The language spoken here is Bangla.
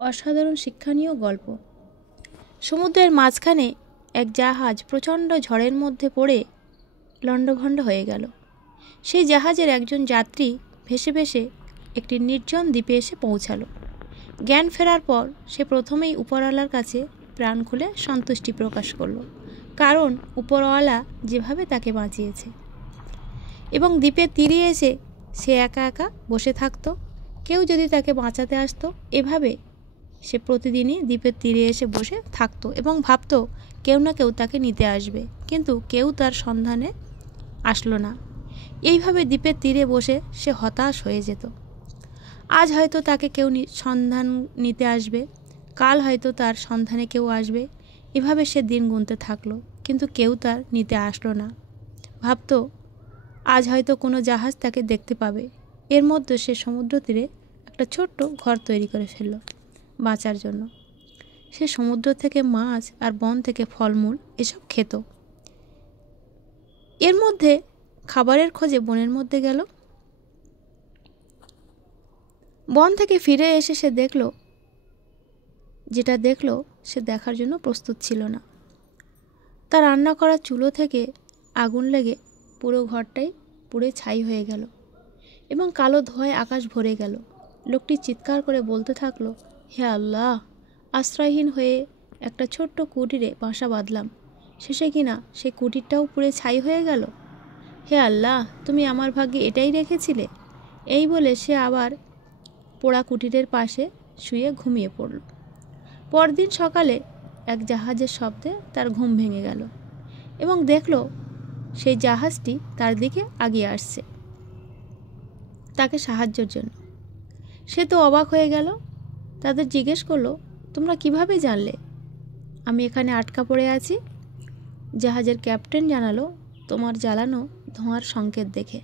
অসাধারণ শিক্ষণীয় গল্প। সমুদ্রের মাঝখানে এক জাহাজ প্রচণ্ড ঝড়ের মধ্যে পড়ে লণ্ডভণ্ড হয়ে গেল। সেই জাহাজের একজন যাত্রী ভেসে ভেসে একটি নির্জন দ্বীপে এসে পৌঁছালো। জ্ঞান ফেরার পর সে প্রথমেই উপরওয়ালার কাছে প্রাণ খুলে সন্তুষ্টি প্রকাশ করল, কারণ উপরওয়ালা যেভাবে তাকে বাঁচিয়েছে। এবং দ্বীপের তীরে এসে সে একা একা বসে থাকত। কেউ যদি তাকে বাঁচাতে আসতো, এভাবে সে প্রতিদিনই দ্বীপের তীরে এসে বসে থাকতো এবং ভাবত কেউ না কেউ তাকে নিতে আসবে, কিন্তু কেউ তার সন্ধানে আসলো না। এইভাবে দ্বীপের তীরে বসে সে হতাশ হয়ে যেত। আজ হয়তো তাকে কেউ সন্ধান নিতে আসবে, কাল হয়তো তার সন্ধানে কেউ আসবে। এভাবে সে দিন গুনতে থাকলো, কিন্তু কেউ তার নিতে আসলো না। ভাবত আজ হয়তো কোনো জাহাজ তাকে দেখতে পাবে। এর মধ্যে সে সমুদ্র তীরে একটা ছোট্ট ঘর তৈরি করে ফেলল বাঁচার জন্য। সে সমুদ্র থেকে মাছ আর বন থেকে ফলমূল এসব খেত। এর মধ্যে খাবারের খোঁজে বনের মধ্যে গেল। বন থেকে ফিরে এসে সে দেখল, যেটা দেখল সে দেখার জন্য প্রস্তুত ছিল না। তার রান্না করা চুলো থেকে আগুন লেগে পুরো ঘরটাই পুড়ে ছাই হয়ে গেল এবং কালো ধোঁয়ায় আকাশ ভরে গেল। লোকটি চিৎকার করে বলতে থাকলো, হে আল্লাহ, আশ্রয়হীন হয়ে একটা ছোট্ট কুটিরে বাসা বাঁধলাম, শেষে কিনা সেই কুটিরটাও পুড়ে ছাই হয়ে গেল। হে আল্লাহ, তুমি আমার ভাগ্যে এটাই রেখেছিলে। এই বলে সে আবার পোড়া কুটিরের পাশে শুয়ে ঘুমিয়ে পড়ল। পরদিন সকালে এক জাহাজের শব্দে তার ঘুম ভেঙে গেল এবং দেখল সেই জাহাজটি তার দিকে এগিয়ে আসছে তাকে সাহায্যের জন্য। সে তো অবাক হয়ে গেল। তাদের জিজ্ঞেস করলো, তোমরা কিভাবে জানলে আমি এখানে আটকা পড়ে আছি? জাহাজের ক্যাপ্টেন জানালো, তোমার জ্বালানো ধোঁয়ার সংকেত দেখে।